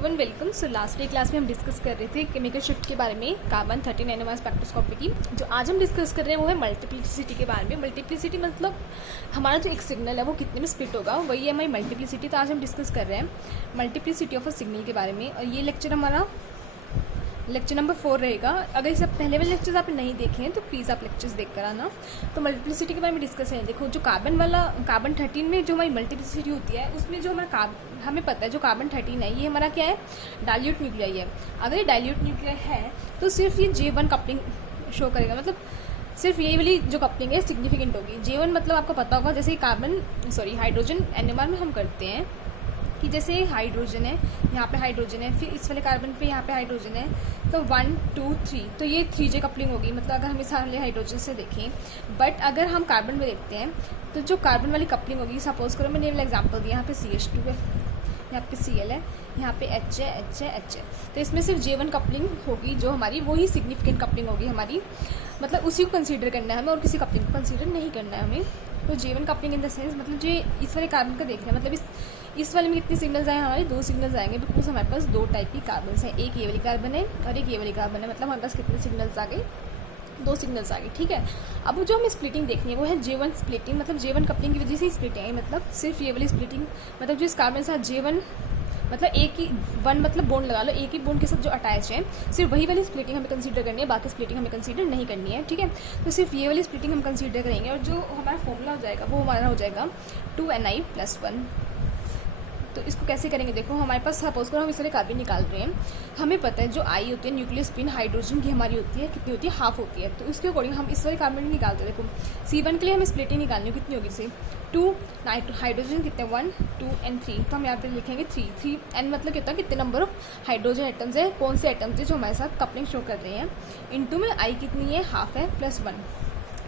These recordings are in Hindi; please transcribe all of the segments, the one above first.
Everyone welcome. So last class में हम डिस्कस कर रहे थे केमिकल शिफ्ट के बारे में, कार्बन 13 NMR स्पेक्ट्रोस्कोपी की। जो आज हम डिस्कस कर रहे हैं वो है मल्टीप्लिसिटी के बारे में। मल्टीप्लिसिटी मतलब हमारा जो एक सिग्नल है वो कितने में स्प्लिट होगा, वही है हमारी मल्टीप्लिसिटी। तो आज हम डिस्कस कर रहे हैं मल्टीप्लिसिटी ऑफ अ सिग्नल के बारे में, और ये लेक्चर हमारा लेक्चर नंबर 4 रहेगा। अगर इसे पहले वाले लेक्चर्स आपने नहीं देखे हैं तो प्लीज़ आप लेक्चर्स देख कर आना। तो मल्टीप्लिसिटी के बारे में डिस्कस है। देखो, जो कार्बन 13 में जो हमारी मल्टीप्लिसिटी होती है, उसमें जो हमारा हमें पता है जो कार्बन 13 है ये हमारा क्या है, डाइल्यूट न्यूक्लियाई है। अगर ये डाइल्यूट न्यूक्लियाई है तो सिर्फ ये J1 कपलिंग शो करेगा, मतलब सिर्फ यही वाली जो कपलिंग है सिग्निफिकेंट होगी। J1 मतलब आपको पता होगा, जैसे हाइड्रोजन NMR में हम करते हैं कि जैसे हाइड्रोजन है, यहाँ पे हाइड्रोजन है, फिर इस वाले कार्बन पे यहाँ पे हाइड्रोजन है, तो 1 2 3, तो ये 3J कपलिंग होगी। मतलब अगर हम इस वाले हाइड्रोजन से देखें, बट अगर हम कार्बन में देखते हैं तो जो कार्बन वाली कपलिंग होगी, सपोज करो मैंने वाला एग्जाम्पल दिया, यहाँ पे CH2 है, यहाँ पे Cl है, यहाँ पे H है, तो इसमें सिर्फ J1 कपलिंग होगी जो हमारी, वही सिग्निफिकेंट कपलिंग होगी हमारी। मतलब उसी को कंसीडर करना है हमें, और किसी कपलिंग को कंसीडर नहीं करना है हमें। तो J1 coupling in the sense, मतलब जो इस वाले कार्बन का देख रहे हैं, मतलब इस वाले में कितने सिग्नल्स आए हमारे, 2 सिग्नल्स आएंगे, बिकॉज हमारे पास 2 टाइप की कार्बन है, एक ये वाली कार्बन है और एक ये वाली कार्बन है। मतलब हमारे पास कितने सिग्नल्स आ गए, 2 सिग्नल्स आ गए। ठीक है, अब जो हमें स्प्लिटिंग देखनी है वो है J1 स्प्लिटिंग, मतलब J1 कपलिंग की वजह से ही स्प्लिटिंग है। मतलब सिर्फ ये वाली स्प्लिटिंग, मतलब जो इस कार्बन के साथ J1 मतलब एक ही वन, मतलब बॉन्ड लगा लो, एक ही बॉन्ड के साथ जो अटैच है, सिर्फ वही वाली स्प्लिटिंग हमें कंसीडर करनी है, बाकी स्प्लिटिंग हमें कंसीडर नहीं करनी है। ठीक है, तो सिर्फ ये वाली स्प्लिटिंग हम कंसीडर करेंगे, और जो हमारा फॉर्मूला हो जाएगा वो हमारा हो जाएगा 2Ni+1। तो इसको कैसे करेंगे, देखो हमारे पास सपोज करो हम इस तरह कार्बन निकाल रहे हैं, हमें पता है जो आई होती है न्यूक्लियर स्पिन हाइड्रोजन की हमारी होती है, कितनी होती है, हाफ होती है। तो इसके अकॉर्डिंग हम इस वाले कार्बन निकालते हैं। देखो C1 के लिए हमें स्प्लिटिंग निकालनी है, कितनी होगी, से 2 हाइड्रोजन कितने 1 2 and 3, तो हम यहाँ पे लिखेंगे 3 N मतलब कितना, कितने नंबर ऑफ हाइड्रोजन एटम्स है, कौन से एटम्स है जो हमारे साथ कपलिंग शो कर रहे हैं, इनटू में आई कितनी है, हाफ है, +1।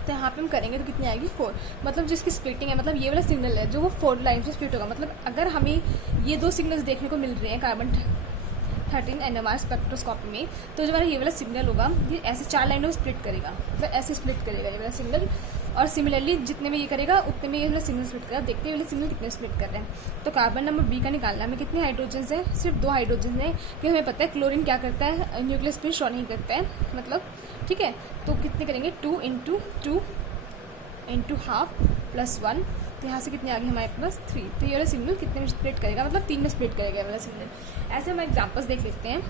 तो यहाँ पे हम करेंगे तो कितनी आएगी 4। मतलब जिसकी स्प्लिटिंग है, मतलब ये वाला सिग्नल है जो वो 4 लाइन से स्प्लिट होगा। मतलब अगर हमें ये 2 सिग्नल्स देखने को मिल रहे हैं कार्बन 13 NMR स्पेक्ट्रोस्कोपी में, तो जो हमारा ये वाला सिग्नल होगा ये ऐसे 4 लाइनों में स्प्लिट करेगा, मतलब ऐसे स्प्लिट करेगा ये वाला सिग्नल। और सिमिलरली जितने में ये करेगा उतने में ये वाला सिग्नल स्प्लिट करेगा। देखते हैं वाले सिग्नल कितने स्प्लिट कर रहे हैं। तो कार्बन नंबर B का निकालना है हमें, कितने हाइड्रोजन है, सिर्फ 2 हाइड्रोजन है, कि हमें पता है क्लोरीन क्या करता है, न्यूक्लियर स्पिन शो नहीं करता है, मतलब ठीक है। तो कितने करेंगे, 2 × 2 × हाफ +1, तो यहाँ से कितने आ गए हमारे पास 3। तो ये वाला सिग्नल कितने में स्प्लिट करेगा, मतलब 3 में स्प्लिट करेगा ये वाला सिग्नल। ऐसे हम एग्जाम्पल्स देख लेते हैं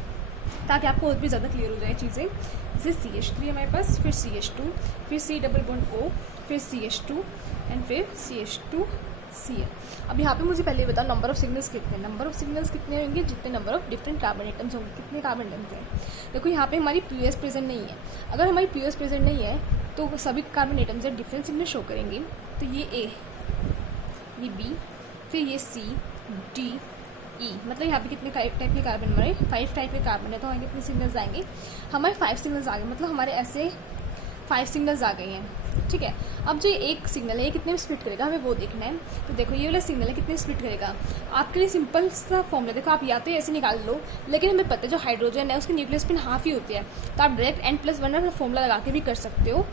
ताकि आपको और भी ज़्यादा क्लियर हो जाए चीज़ें। जैसे CH3 हमारे पास, फिर CH2, फिर C+O, फिर CH2 एंड फिर CH2Cl। अब यहाँ पे मुझे पहले बताओ नंबर ऑफ सिग्नल्स कितने होंगे, जितने number of different carbon atoms होंगे, कितने कार्बन एटम्स हैं। देखो यहाँ पे हमारी PS प्रेजेंट नहीं है। अगर हमारी PS प्रेजेंट नहीं है तो सभी कार्बन एटम्स है डिफरेंट सिग्नल शो करेंगे। तो ये A, ये B, फिर ये C, D, E, मतलब यहाँ पे कितने टाइप के कार्बन, हमारे 5 टाइप के कार्बन है। तो हमारे कितने सिग्नल्स आएंगे, हमारे 5 सिग्नल्स आ गए, मतलब हमारे ऐसे 5 सिग्नल्स आ गए हैं। ठीक है, अब जो एक सिग्नल है ये कितने में स्प्लिट करेगा हमें वो देखना है। तो देखो ये वाला सिग्नल है कितने स्प्लिट करेगा। आपके लिए सिंपल सा फॉर्मूला, देखो आप या तो ऐसे निकाल लो, लेकिन हमें पता है जो हाइड्रोजन है उसकी न्यूक्लियर स्पिन हाफ ही होती है, तो आप डायरेक्ट N+1 फॉर्मूला लगा के भी कर सकते हो।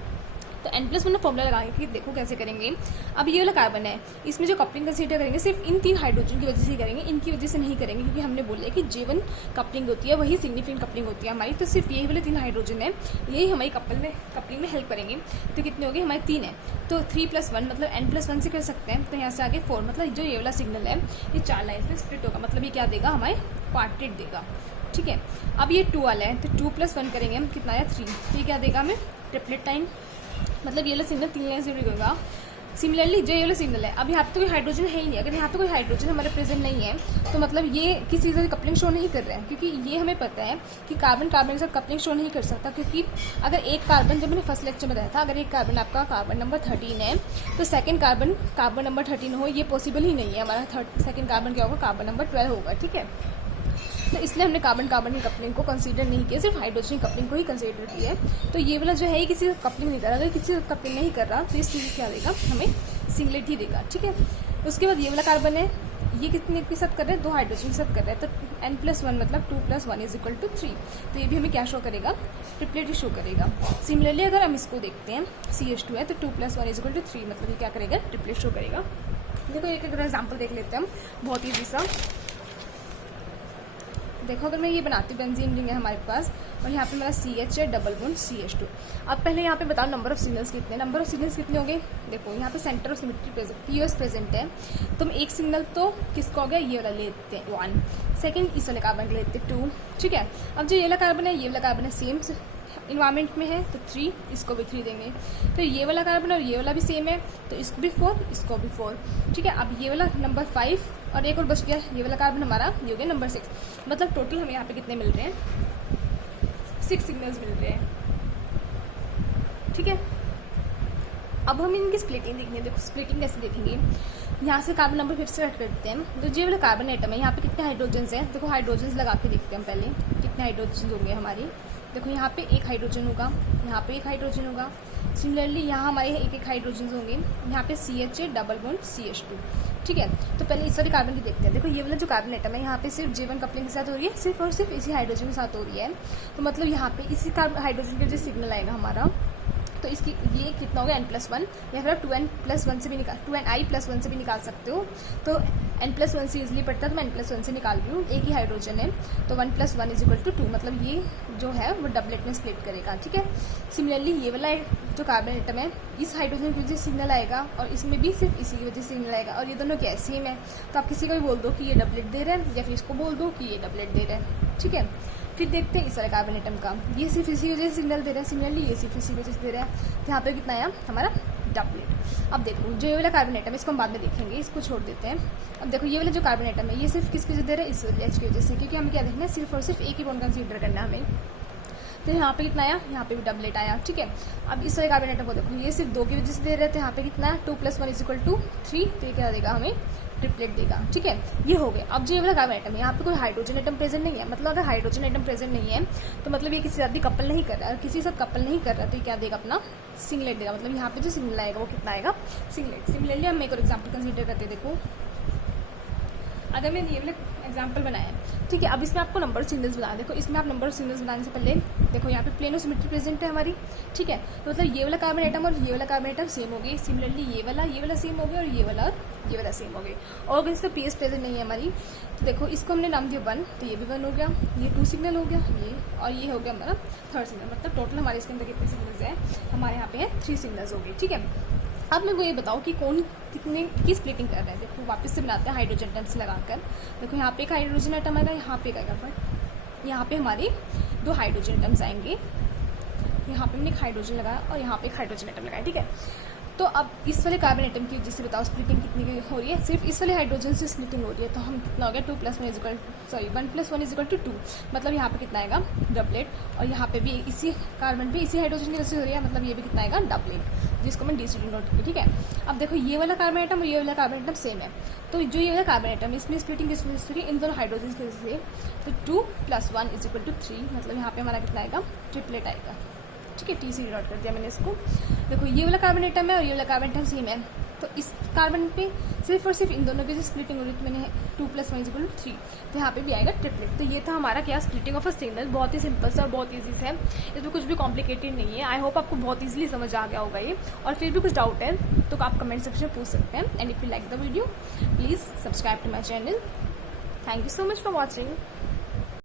तो N+1 फॉर्मूला लगा के देखो कैसे करेंगे। अब ये वाला कार्बन है, इसमें जो कपलिंग कंसीडर करेंगे सिर्फ इन 3 हाइड्रोजन की वजह से ही करेंगे, इनकी वजह से नहीं करेंगे, क्योंकि हमने बोला कि J1 कपलिंग होती है, वही सिग्निफिकेंट कपलिंग होती है हमारी। तो सिर्फ यही वाले 3 हाइड्रोजन है, यही हमारी कपलिंग में हेल्प करेंगे। तो कितने हो गए हमारे 3 है, तो 3+1 मतलब N+1 से कर सकते हैं। तो यहाँ से आगे 4, मतलब जो ये वाला सिग्नल है ये 4 लाइन में स्प्लिट होगा, मतलब ये क्या देगा, हमारे क्वार्टेट देगा। ठीक है, अब ये 2 वाला है, तो 2+1 करेंगे हम, कितना आया 3, तो ये क्या देगा हमें, ट्रिपलेट टाइम, मतलब ये वाला सिग्नल 3 लाइन से होगा। सिमिलरली जो ये वाला सिग्नल है, अब यहाँ पे तो कोई हाइड्रोजन है ही नहीं, अगर यहाँ पे कोई हाइड्रोजन हमारे प्रेजेंट नहीं है तो मतलब ये किसी तरह कपलिंग शो नहीं कर रहा है, क्योंकि ये हमें पता है कि कार्बन के साथ कपलिंग शो नहीं कर सकता। क्योंकि अगर एक कार्बन, जब मैंने फर्स्ट लेक्चर में बताया था, अगर एक कार्बन आपका कार्बन नंबर 13 है तो सेकेंड कार्बन नंबर 13 हो, ये पॉसिबल ही नहीं है। हमारा सेकेंड कार्बन क्या होगा, कार्बन नंबर 12 होगा। ठीक है, तो इसलिए हमने कार्बन की कपलिंग को कंसीडर नहीं किया, सिर्फ हाइड्रोजन की कपलिंग को ही कंसीडर किया है। तो ये वाला जो है किसी कपलिंग नहीं कर रहा, अगर किसी कपलिंग नहीं कर रहा तो इस चीज़ क्या देगा, हमें सिंगलेट ही देगा। ठीक है, उसके बाद ये वाला कार्बन है, ये कितने के साथ कर रहे हैं, 2 हाइड्रोजन के साथ कर रहे हैं, तो N+1 मतलब 2+1 = 3। तो ये भी हमें क्या शो करेगा, ट्रिपलेट ही शो करेगा। सिमिलरली अगर हम इसको देखते हैं, CH2 है तो 2+1 = 3, मतलब ये क्या करेगा, ट्रिपलेट शो करेगा। देखो एक एग्जाम्पल देख लेते हैं हम, बहुत ईजी सा। देखो अगर मैं ये बनाती हूँ, बेंजीन रिंग है हमारे पास और यहाँ पे मेरा CH है, डबल बॉन्ड CH2। अब पहले यहाँ पे बताओ नंबर ऑफ सिग्नल्स कितने, नंबर ऑफ सिग्नल्स कितने होंगे। देखो यहाँ पे centre of symmetry POS present है, तो हम एक सिग्नल तो किसका हो गया, ये वाला ले लेते हैं 1, सेकेंड इस वाले कार्बन ले लेते हैं 2, ठीक है। अब जो ये वाला कार्बन है, ये वाला कार्बन है सेम इन्वायरमेंट में है तो 3, इसको भी 3 देंगे। फिर ये वाला कार्बन और ये वाला भी सेम है तो इसको भी 4, इसको भी 4, ठीक है। अब ये वाला नंबर 5 और एक और बच गया, ये वाला कार्बन हमारा ये हो गया नंबर 6। मतलब टोटल हमें यहाँ पे कितने मिल रहे हैं, 6 सिग्नल्स मिल रहे हैं, ठीक है। अब हम इनकी स्प्लिटिंग देखेंगे। देखो स्प्लिटिंग कैसे देखेंगे, यहाँ से कार्बन नंबर 5 से ऐड करते हैं। तो ये वाला कार्बन एटम है, यहाँ पे कितने हाइड्रोजन्स हैं। देखो हाइड्रोजन्स लगा के देखते हैं हम पहले कितने हाइड्रोजन होंगे हमारे। देखो यहाँ पे एक हाइड्रोजन होगा, यहाँ पे एक हाइड्रोजन होगा। सिमिलरली यहाँ हमारे एक हाइड्रोजन होंगे, यहाँ पे CH है, डबल बॉन्ड CH2, ठीक है। तो पहले इस वाले कार्बन की देखते हैं। देखो ये वाला जो कार्बन एटम है, यहाँ पे सिर्फ J1 कपलिंग के साथ हो रही है, सिर्फ और सिर्फ इसी हाइड्रोजन के साथ हो रही है। तो मतलब यहाँ पे इसी हाइड्रोजन के जो सिग्नल आएगा हमारा, तो इसकी ये कितना होगा n+1, या फिर 2n+1 से भी निकाल 2ni+1 से भी निकाल सकते हो। तो n+1 से इजिली पड़ता है तो मैं n+1 से निकाल रही हूँ, एक ही हाइड्रोजन है तो 1+1 = 2, मतलब ये जो है वो डबलेट में स्प्लिट करेगा, ठीक है। सिमिलरली ये वाला जो कार्बन एटम है, इस हाइड्रोजन की वजह से सिग्नल आएगा और इसमें भी सिर्फ इसी की वजह से सिग्नल आएगा, और ये दोनों क्या सेम है। तो आप किसी को भी बोल दो कि ये डबलेट दे रहा है, या फिर इसको बोल दो कि ये डबलेट दे रहा है, ठीक है। फिर देखते हैं इस वाले कार्बन एटम का, ये सिर्फ इसी वजह से सिग्नल दे रहा है, सिमिलरली ये सिर्फ इसी वजह से दे रहा है। तो यहाँ पे कितना आया हमारा डबलेट। अब देखो जो ये वाला कार्बन एटम है, इसको हम बाद में देखेंगे, इसको छोड़ देते हैं। अब देखो ये वाला जो कार्बन एटम है, ये सिर्फ किसकी वजह दे रहा है, इस H की वजह से, क्योंकि हमें क्या देखना है, सिर्फ और सिर्फ एक ही बॉन्ड कंसीडर करना है हमें। तो यहाँ पे कितना आया, यहाँ पे भी डबलेट आया, ठीक है। अब इस वाले कार्बन एटम को देखो, ये सिर्फ 2 की वजह से दे रहे थे, यहाँ पे कितना है 2+1 = 3, तो ये क्या देगा हमें, ट्रिपलेट देगा, ठीक है। ये हो गया। अब जो ये वाला कार्बन एटम है, यहाँ पे कोई हाइड्रोजन एटम प्रेजेंट नहीं है, मतलब अगर हाइड्रोजन एटम प्रेजेंट नहीं है तो मतलब ये किसी साथ भी कपल नहीं कर रहा है, और किसी साथ कपल नहीं कर रहा है तो ये क्या देगा, अपना सिंगलेट देगा। मतलब यहाँ पे जो सिग्नल आएगा वो कितना आएगा, सिंगलेट। सिमिलरली हम एक और एग्जाम्पल कंसिडर करते हैं। देखो अगर मैंने ये वाला एग्जाम्पल बनाया है, ठीक है। अब इसमें आपको नंबर ऑफ सिग्नल्स बनाना। देखो इसमें आप नंबर ऑफ सिग्नल्स बनाने से पहले देखो यहाँ पे प्लेन ऑफ सिमेट्री प्रेजेंट है हमारी, ठीक है। तो मतलब ये वाला कार्बन एटम और ये वाला कार्बन एटम सेम हो गई। सिमिलरली ये वाला सेम हो गया, और ये वाला सेम हो गई। और अगर इसका PS प्रेजेंट नहीं है हमारी, तो देखो इसको हमने नाम दिया 1, तो ये भी 1 हो गया, ये 2 सिग्नल हो गया, ये और ये हो गया हमारा 3rd सिग्नल। मतलब टोटल हमारे इसके अंदर कितने सिग्नल्स हैं, हमारे यहाँ पे है 3 सिग्नल्स हो गए, ठीक है। अब मेरे को ये बताओ कि कौन कितने की स्प्लिटिंग कर रहा है। देखो वापस से बनाते हैं हाइड्रोजन एटम्स लगाकर। देखो यहाँ पे एक हाइड्रोजन एटम आएगा, यहाँ पे आएगा, बट यहाँ पे हमारे 2 हाइड्रोजन एटम्स आएंगे। यहाँ पे हमने एक हाइड्रोजन लगाया और यहाँ पे एक हाइड्रोजन एटम लगाया, ठीक है। तो अब इस वाले कार्बन एटम की वजह से बताओ स्प्लिटिंग कितनी की हो रही है, सिर्फ इस वाले हाइड्रोजन से स्प्लिटिंग हो रही है। तो हम कितना हो गया 1+1 = 2, मतलब यहाँ पे कितना आएगा, डबलेट। और यहाँ पे भी इसी कार्बन पे इसी हाइड्रोजन की वजह से हो रही है, मतलब ये भी कितना आएगा, डबलेट, जिसको मैं DC नोट की, ठीक है। अब देखो ये वाला कार्बन एटम और ये वाला कार्बन एटम सेम है, तो जो ये वाला कार्बन एटम इसमें स्प्लिटिंग किस वजह से हो रही है, इन दोनों हाइड्रोजन की वजह से। तो 2+1 = 3, मतलब यहाँ पे हमारा कितना आएगा, ट्रिपलेट आएगा, ठीक है। TC नोट कर दिया मैंने इसको। देखो ये वाला कार्बन एटम है और ये वाला कार्बन एटम सेम है, तो इस कार्बन पे सिर्फ और सिर्फ इन दोनों की जो स्प्लिटिंग हो रही थी मैंने 2+1 = 3, तो यहाँ पे भी आएगा ट्रिपलेट। तो ये था हमारा क्या, स्प्लिटिंग ऑफ अ सिग्नल। बहुत ही सिंपल सा और बहुत ईजी से है, इसमें कुछ भी कॉम्प्लिकेटेड नहीं है। आई होप आपको बहुत ईजिली समझ आ गया होगा ये। और फिर भी कुछ डाउट है तो आप कमेंट सेक्शन में पूछ सकते हैं। And if you like the video please subscribe to my channel. Thank you so much for watching.